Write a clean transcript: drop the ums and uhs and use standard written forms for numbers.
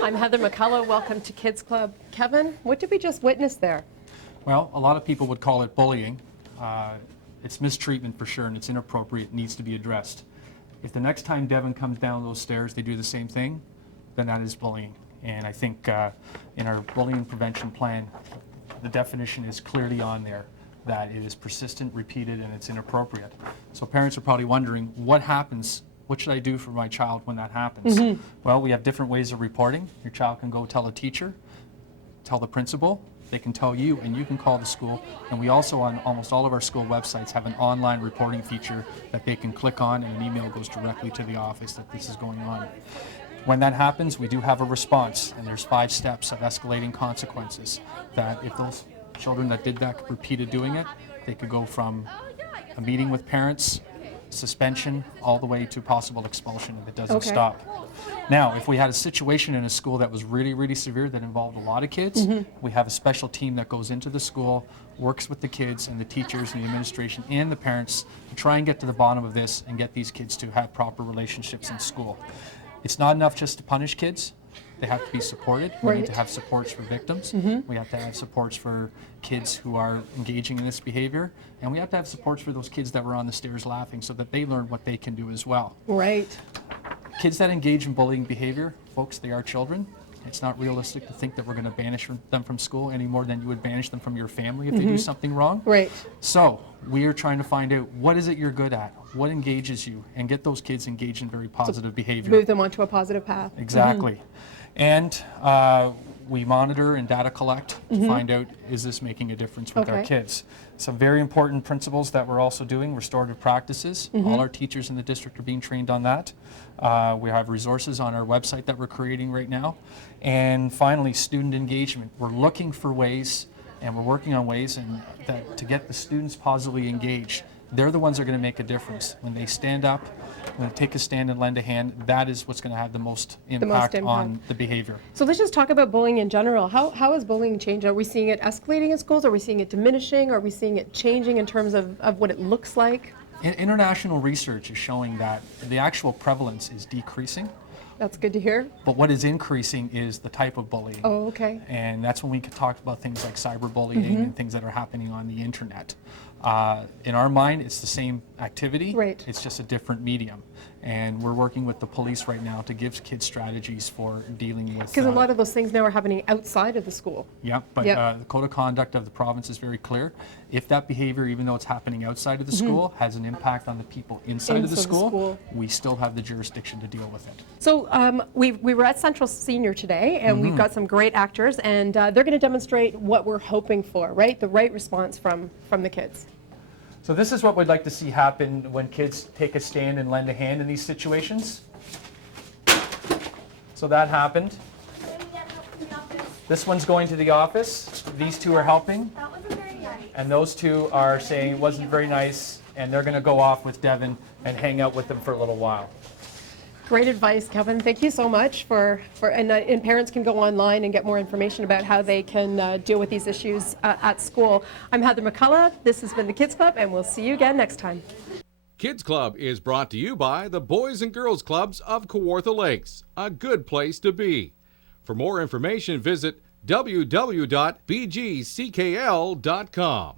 I'm Heather McCullogh. Welcome to Kids Club. Kevin, what did we just witness there? Well, a lot of people would call it bullying. It's mistreatment for sure, and it's inappropriate, needs to be addressed. If the next time Devin comes down those stairs, they do the same thing, then that is bullying. And I think in our bullying prevention plan, the definition is clearly on there that it is persistent, repeated, and it's inappropriate. So parents are probably wondering, what happens? What should I do for my child when that happens? Well, we have different ways of reporting. Your child can go tell a teacher, tell the principal, they can tell you, and you can call the school. And we also, on almost all of our school websites, have an online reporting feature that they can click on, and an email goes directly to the office that this is going on. When that happens, we do have a response, and there's 5 steps of escalating consequences that if those children that did that repeated doing it, they could go from a meeting with parents, suspension, all the way to possible expulsion if it doesn't stop. Now, if we had a situation in a school that was really, really severe that involved a lot of kids, we have a special team that goes into the school, works with the kids and the teachers and the administration and the parents to try and get to the bottom of this and get these kids to have proper relationships in school. It's not enough just to punish kids. They have to be supported. We need to have supports for victims. We have to have supports for kids who are engaging in this behavior. And we have to have supports for those kids that were on the stairs laughing so that they learn what they can do as well. Right. Kids that engage in bullying behavior, folks, they are children. It's not realistic to think that we're going to banish them from school any more than you would banish them from your family if they do something wrong. Right. So we are trying to find out what is it you're good at, what engages you, and get those kids engaged in very positive behavior. Move them onto a positive path. Exactly. And we monitor and data collect to find out, is this making a difference with our kids? Some very important principles that we're also doing, restorative practices. All our teachers in the district are being trained on that. We have resources on our website that we're creating right now. And finally, student engagement. We're looking for ways, and we're working on ways to get the students positively engaged. They're the ones that are going to make a difference. When they stand up, when they take a stand and lend a hand, that is what's going to have the most impact on the behavior. So let's just talk about bullying in general. How has bullying changed? Are we seeing it escalating in schools? Are we seeing it diminishing? Are we seeing it changing in terms of what it looks like? International research is showing that the actual prevalence is decreasing. That's good to hear. But what is increasing is the type of bullying. Oh, okay. And that's when we can talk about things like cyberbullying and things that are happening on the internet. In our mind, it's the same activity. Right. It's just a different medium. And we're working with the police right now to give kids strategies for dealing with... Because a lot of those things now are happening outside of the school. Yeah, but the code of conduct of the province is very clear. If that behavior, even though it's happening outside of the school, has an impact on the people inside of the school, we still have the jurisdiction to deal with it. So we were at Central Senior today, and we've got some great actors, and they're going to demonstrate what we're hoping for, right? The right response from the kids. So this is what we'd like to see happen when kids take a stand and lend a hand in these situations. So that happened. This one's going to the office. These two are helping. That wasn't very nice. And those two are saying it wasn't very nice, and they're going to go off with Devin and hang out with them for a little while. Great advice, Kevin. Thank you so much and parents can go online and get more information about how they can deal with these issues at school. I'm Heather McCullogh. This has been the Kids Club, and we'll see you again next time. Kids Club is brought to you by the Boys and Girls Clubs of Kawartha Lakes, a good place to be. For more information, visit www.bgckl.com.